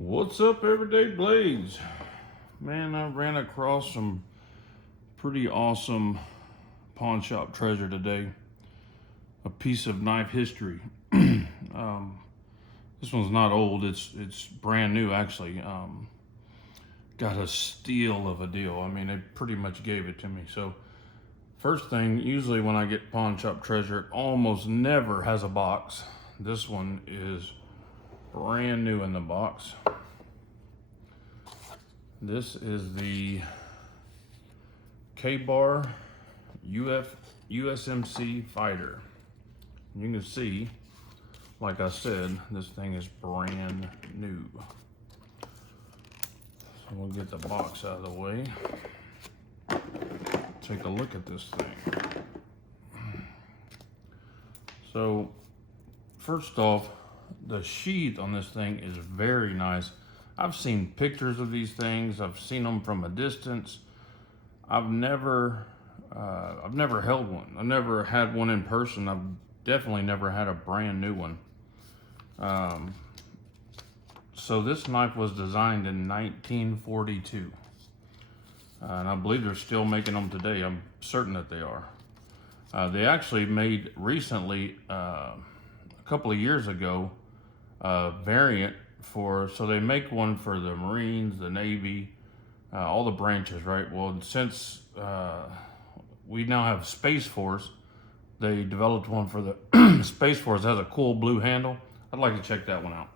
What's up, Everyday Blades? Man, I ran across some pretty awesome pawn shop treasure today. A piece of knife history. This one's not old, it's brand new actually. Got a steal of a deal. I mean, they pretty much gave it to me. So first thing, usually when I get pawn shop treasure, it almost never has a box. This one is brand new in the box. This is the K-Bar USMC fighter. You can see, like I said, this thing is brand new. So we'll get the box out of the way. Take a look at this thing. So first off, the sheath on this thing is very nice. I've seen pictures of these things. I've seen them from a distance. I've never held one. I've never had one in person. I've definitely never had a brand new one. So this knife was designed in 1942. And I believe they're still making them today. I'm certain that they are. They actually made recently, a couple of years ago, a variant so they make one for the Marines, the Navy, all the branches, right? Well, since we now have Space Force, they developed one for the Space Force. It has a cool blue handle. I'd like to check that one out.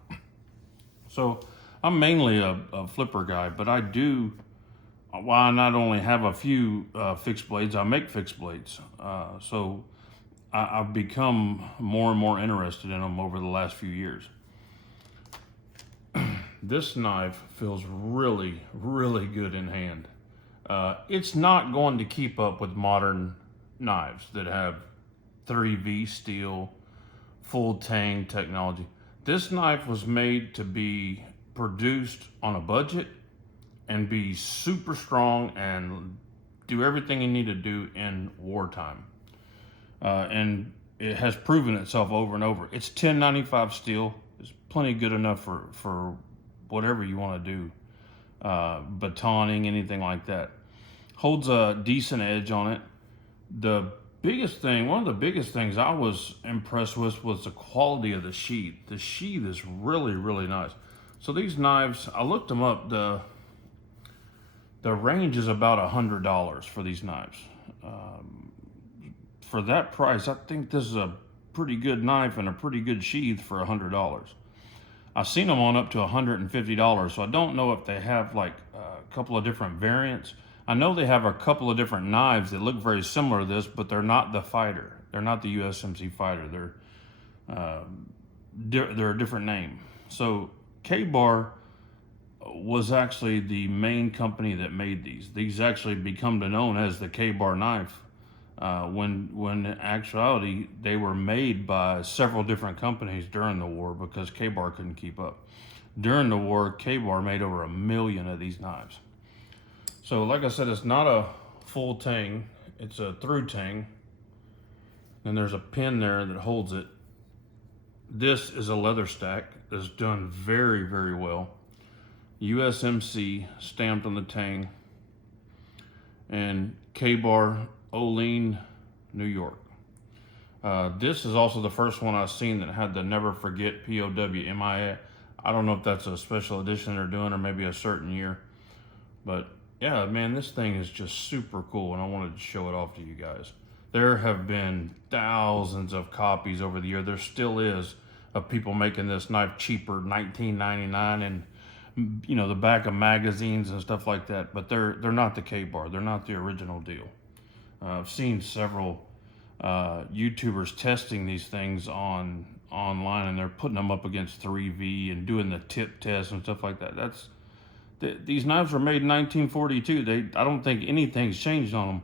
So I'm mainly a flipper guy, but I do, while I not only have a few fixed blades, I make fixed blades. So I've become more and more interested in them over the last few years. This knife feels really, really good in hand. It's not going to keep up with modern knives that have 3V steel, full tang technology. This knife was made to be produced on a budget and be super strong and do everything you need to do in wartime. And it has proven itself over and over. It's 1095 steel. It's plenty good enough for whatever you want to do, batoning, anything like that. Holds a decent edge on it. One of the biggest things I was impressed with was the quality of the sheath. The sheath is really, really nice. So these knives, I looked them up, the range is about $100 for these knives. For that price, I think this is a pretty good knife and a pretty good sheath for $100. I've seen them on up to $150, so I don't know if they have like a couple of different variants. I know they have a couple of different knives that look very similar to this, but they're not the fighter. They're not the USMC fighter. They're a different name. So K-Bar was actually the main company that made these. These actually become known as the K-Bar knife. When in actuality, they were made by several different companies during the war because K-Bar couldn't keep up. During the war, K-Bar made over 1 million of these knives. So like I said, it's not a full tang, it's a through tang. And there's a pin there that holds it. This is a leather stack that's done very, very well. USMC stamped on the tang. And K-Bar, Olean, New York. This is also the first one I've seen that had the Never Forget POW-MIA. I don't know if that's a special edition they're doing or maybe a certain year. But yeah, man, this thing is just super cool and I wanted to show it off to you guys. There have been thousands of copies over the year. There still is of people making this knife cheaper, $19.99, and you know, the back of magazines and stuff like that. But they're not the K-Bar. They're not the original deal. I've seen several YouTubers testing these things online, and they're putting them up against 3V and doing the tip test and stuff like that. These knives were made in 1942. I don't think anything's changed on them.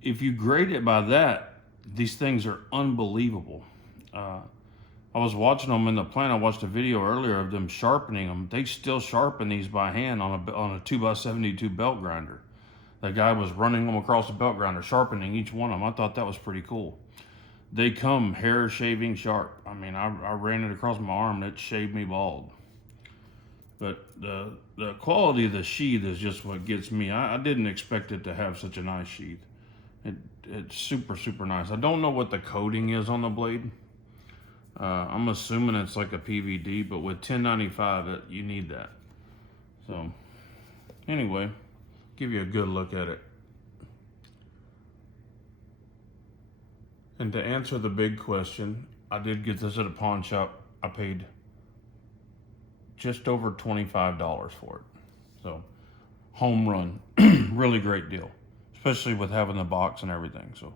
If you grade it by that, these things are unbelievable. I was watching them in the plant. I watched a video earlier of them sharpening them. They still sharpen these by hand on a 2x72 belt grinder. The guy was running them across the belt grinder, sharpening each one of them. I thought that was pretty cool. They come hair shaving sharp. I mean, I ran it across my arm and it shaved me bald. But the quality of the sheath is just what gets me. I didn't expect it to have such a nice sheath. It's super, super nice. I don't know what the coating is on the blade. I'm assuming it's like a PVD, but with 1095, you need that. So anyway, give you a good look at it. And to answer the big question, I did get this at a pawn shop. I paid just over $25 for it. So home run, really great deal, especially with having the box and everything. So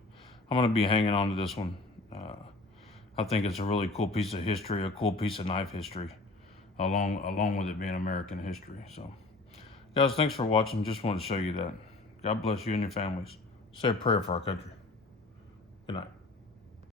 I'm gonna be hanging on to this one. I think it's a really cool piece of history, a cool piece of knife history, along with it being American history. So guys, thanks for watching. Just wanted to show you that. God bless you and your families. Say a prayer for our country. Good night.